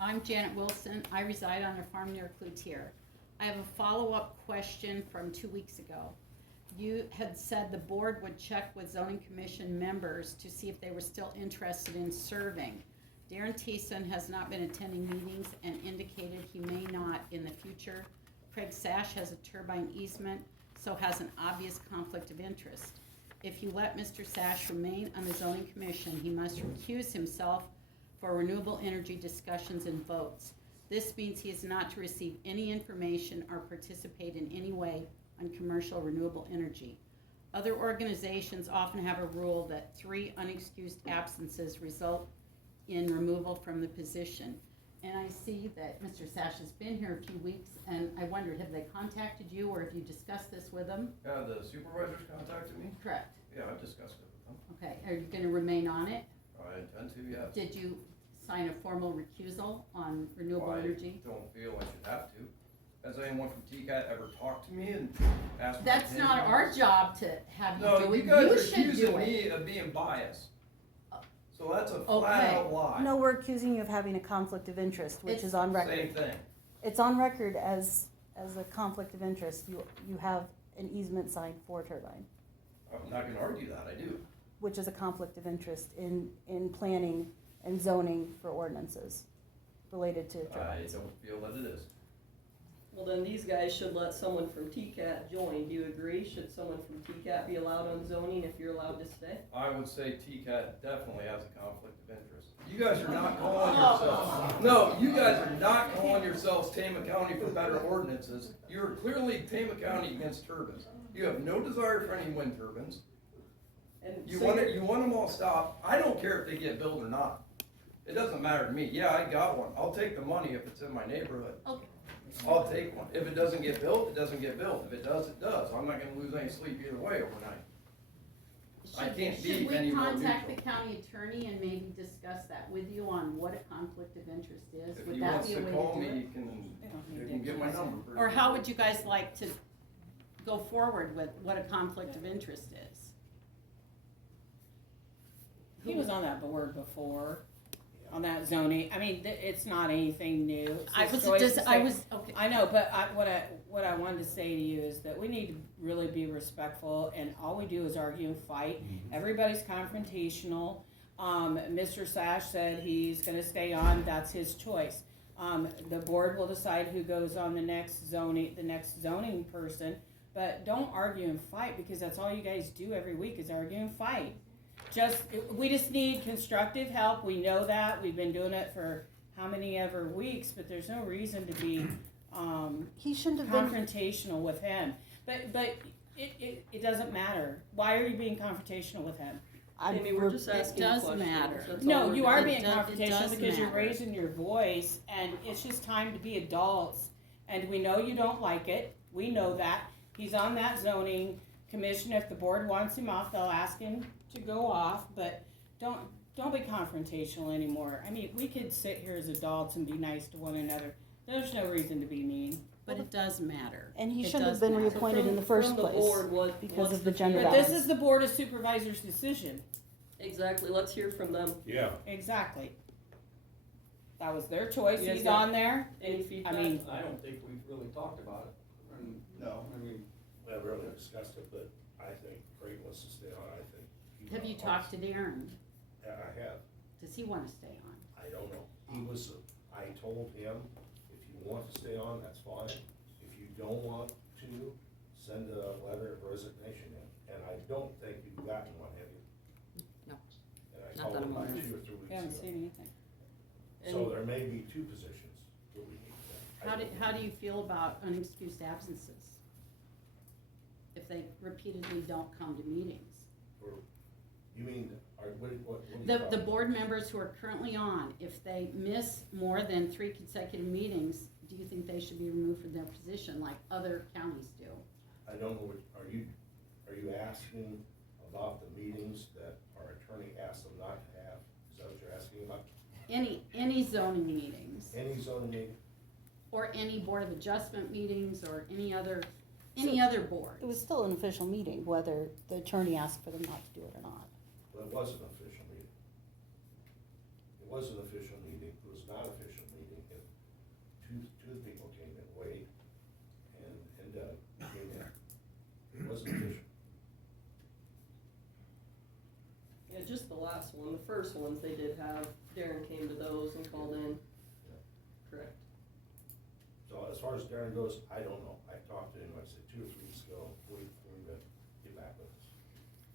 I'm Janet Wilson. I reside on a farm near Cloutier. I have a follow-up question from 2 weeks ago. You had said the board would check with zoning commission members to see if they were still interested in serving. Darren Thiessen has not been attending meetings and indicated he may not in the future. Craig Sash has a turbine easement, so has an obvious conflict of interest. If you let Mr. Sash remain on the zoning commission, he must recuse himself for renewable energy discussions and votes. This means he is not to receive any information or participate in any way on commercial renewable energy. Other organizations often have a rule that 3 unexcused absences result in removal from the position. And I see that Mr. Sash has been here a few weeks, and I wondered, have they contacted you, or have you discussed this with them? The supervisors contacted me? Correct. Yeah, I've discussed it with them. Okay, are you gonna remain on it? I intend to, yes. Did you sign a formal recusal on renewable energy? I don't feel I should have to. Has anyone from TCAT ever talked to me and asked my That's opinion not on our this? job to have you No, do it. you guys are should do accusing it. me of being biased. So that's a Okay. flat out lie. No, we're accusing you of having a conflict of interest, which It's- is on Same record. thing. It's on record as a conflict of interest. You have an easement signed for turbine, I'm not gonna argue that, I do. which is a conflict of interest in planning and zoning for ordinances related to I turbines. don't feel that it is. Well, then these guys should let someone from TCAT join. Do you agree? Should someone from TCAT be allowed on zoning if you're allowed to stay? I would say TCAT definitely has a conflict of interest. You guys are not calling yourselves, no, you guys are not calling yourselves Tama County for better ordinances. You're clearly Tama County against turbines. You have no desire for any wind turbines. And You so want you're- it, you want them all stopped. I don't care if they get built or not. It doesn't matter to me. Yeah, I got one. I'll take the money if it's in my neighborhood. Okay. I'll take one. If it doesn't get built, it doesn't get built. If it does, it does. I'm not gonna lose any sleep either way overnight. I can't be any Should we more contact the neutral. county attorney and maybe discuss that with you on what a conflict of interest is? If Would he that wants be a to way call to do me, it? you can get my number. Or how would you guys like to go forward with what a conflict of interest is? He was on that board before, on that zoning. I mean, it's not anything new. It's I his was choice just, to I say- was, okay. I know, but what I wanted to say to you is that we need to really be respectful, and all we do is argue and fight. Everybody's confrontational. Mr. Sash said he's gonna stay on, that's his choice. The board will decide who goes on the next zoning person, but don't argue and fight, because that's all you guys do every week is argue and fight. We just need constructive help, we know that, we've been doing it for how many ever weeks, but there's no reason to be, He shouldn't have been. confrontational with him. But it doesn't matter. Why are you being confrontational with him? Amy, we're just asking does questions. matter. That's all No, we're you doing. are It being does confrontational because you're matter. raising your voice, and it's just time to be adults. And we know you don't like it. We know that. He's on that zoning commission. If the board wants him off, they'll ask him to go off, but don't be confrontational anymore. I mean, we could sit here as adults and be nice to one another. There's no reason to be mean. But it does matter. And he It shouldn't have does been matter. reappointed in the From first the place board, because what's of the gender But balance. this is the Board of Supervisors' decision. Exactly, let's hear from them. Yeah, Exactly. That was their choice. You guys He's got- on there. Any feedback? mean- I don't think we've really talked about it. no, I mean, we haven't really discussed it, but I think Craig wants to stay on, I think. he Have you wants- talked to Darren? Yeah, I have, Does he wanna stay on? I don't know, I told him, if you want to stay on, that's fine. If you don't want to, send a letter of resignation in, and I don't think you've gotten one, have you? No. And I Not called that him I'm like aware of. 2 or 3 We weeks haven't ago. seen anything. So And- there may be 2 positions that we need to fill. I don't know. How do you feel about unexcused absences? If they repeatedly don't come to meetings? Or- You mean, what are you The talking board members who are currently on, if they miss more than 3 consecutive meetings, do you think they should be removed from their position like other counties do? I don't know what, are you asking about the meetings that our attorney asked them not to have? Is that what you're asking about? Any zoning meetings, Any zoning meeting? or any board of adjustment meetings, or any other board? It was still an official meeting, whether the attorney asked for them not to do it or not. Well, it was an official meeting. It was an official meeting, it was not an official meeting. two of the people came in, Wade and Doug came in. It wasn't official. Yeah, just the last one, the first ones, they did have, Darren came to those and called in. Yeah. Correct. So as far as Darren goes, I don't know. I talked to him, like I said, 2 or 3 weeks ago, wait for him to get back with us.